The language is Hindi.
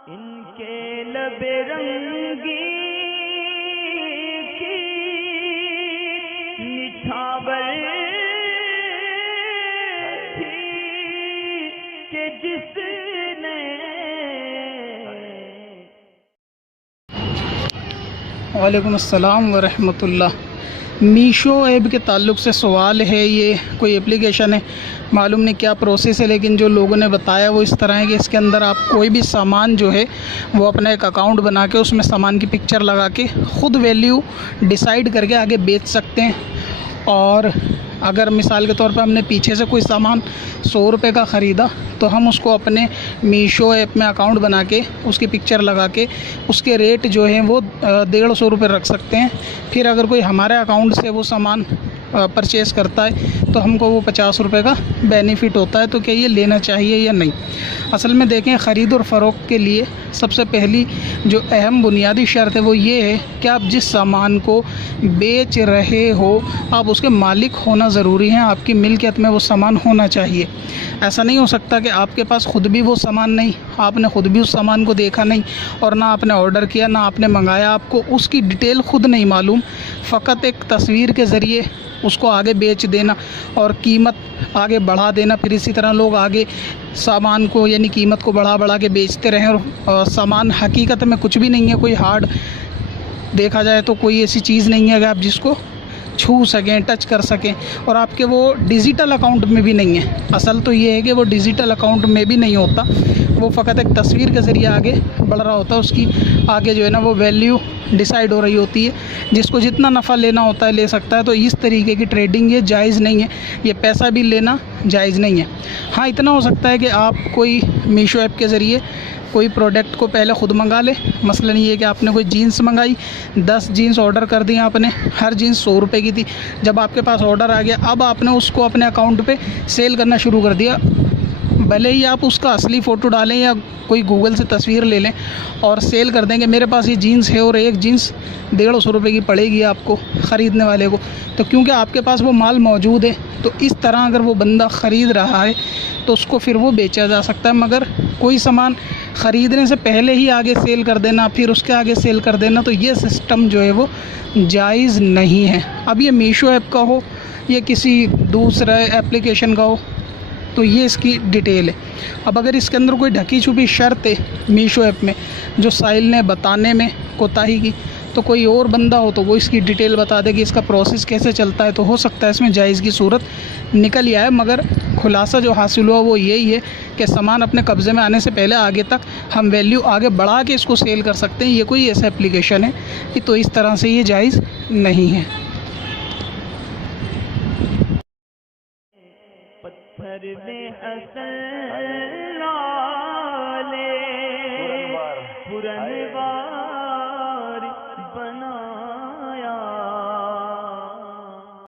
इनके लबे रंगी की निछावर थी कि जिसने वालेकुम अस्सलाम वरहमतुल्लाह। मीशो ऐप के ताल्लुक़ से सवाल है, ये कोई एप्लीकेशन है, मालूम नहीं क्या प्रोसेस है, लेकिन जो लोगों ने बताया वो इस तरह है कि इसके अंदर आप कोई भी सामान जो है वो अपना एक अकाउंट बना के उसमें सामान की पिक्चर लगा के ख़ुद वैल्यू डिसाइड करके आगे बेच सकते हैं। और अगर मिसाल के तौर पे हमने पीछे से कोई सामान 100 रुपये का ख़रीदा तो हम उसको अपने मीशो ऐप में अकाउंट बना के उसकी पिक्चर लगा के उसके रेट जो है वो 150 रुपये रख सकते हैं। फिर अगर कोई हमारे अकाउंट से वो सामान परचेज़ करता है तो हमको वो 50 रुपये का बेनिफ़िट होता है। तो क्या ये लेना चाहिए या नहीं? असल में देखें, ख़रीद और फ़रोख्त के लिए सबसे पहली जो अहम बुनियादी शर्त है वो ये है कि आप जिस सामान को बेच रहे हो आप उसके मालिक होना ज़रूरी है, आपकी मिल्कियत में वो सामान होना चाहिए। ऐसा नहीं हो सकता कि आपके पास ख़ुद भी वो सामान नहीं, आपने ख़ुद भी उस सामान को देखा नहीं और ना आपने ऑर्डर किया ना आपने मंगाया, आपको उसकी डिटेल ख़ुद नहीं मालूम, फ़कत एक तस्वीर के ज़रिए उसको आगे बेच देना और कीमत आगे बढ़ा देना। फिर इसी तरह लोग आगे सामान को यानी कीमत को बढ़ा बढ़ा के बेचते रहें और सामान हकीकत में कुछ भी नहीं है, कोई हार्ड देखा जाए तो कोई ऐसी चीज़ नहीं है कि आप जिसको छू सकें, टच कर सकें, और आपके वो डिजिटल अकाउंट में भी नहीं है। असल तो ये है कि वो डिजिटल अकाउंट में भी नहीं होता, वो फ़कत एक तस्वीर के ज़रिए आगे बढ़ रहा होता है, उसकी आगे जो है ना वो वैल्यू डिसाइड हो रही होती है, जिसको जितना नफ़ा लेना होता है ले सकता है। तो इस तरीके की ट्रेडिंग ये जायज़ नहीं है, ये पैसा भी लेना जायज़ नहीं है। हाँ, इतना हो सकता है कि आप कोई मीशो ऐप के ज़रिए कोई प्रोडक्ट को पहले ख़ुद मंगा ले। मसलन ये है कि आपने कोई जीन्स मंगाई, 10 जीन्स ऑर्डर कर दी आपने, हर जीन्स 100 रुपये की थी। जब आपके पास ऑर्डर आ गया, अब आपने उसको अपने अकाउंट पे सेल करना शुरू कर दिया। भले ही आप उसका असली फ़ोटो डालें या कोई गूगल से तस्वीर ले लें और सेल कर देंगे, मेरे पास ये जीन्स है और एक जीन्स 150 रुपये की पड़ेगी आपको ख़रीदने वाले को, तो क्योंकि आपके पास वो माल मौजूद है तो इस तरह अगर वो बंदा ख़रीद रहा है तो उसको फिर वो बेचा जा सकता है। मगर कोई सामान ख़रीदने से पहले ही आगे सेल कर देना, फिर उसके आगे सेल कर देना, तो ये सिस्टम जो है वो जायज़ नहीं है। अब ये मीशो ऐप का हो या किसी दूसरे एप्लीकेशन का हो, तो ये इसकी डिटेल है। अब अगर इसके अंदर कोई ढकी छुपी शर्त है मीशो ऐप में जो साहिल ने बताने में कोताही की, तो कोई और बंदा हो तो वो इसकी डिटेल बता दे कि इसका प्रोसेस कैसे चलता है, तो हो सकता है इसमें जायज़ की सूरत निकल ही आए। मगर खुलासा जो हासिल हुआ वो यही है कि सामान अपने कब्ज़े में आने से पहले आगे तक हम वैल्यू आगे बढ़ा के इसको सेल कर सकते हैं। ये कोई ऐसा एप्लीकेशन है कि तो इस तरह से ये जायज़ नहीं है। पत्थर में असल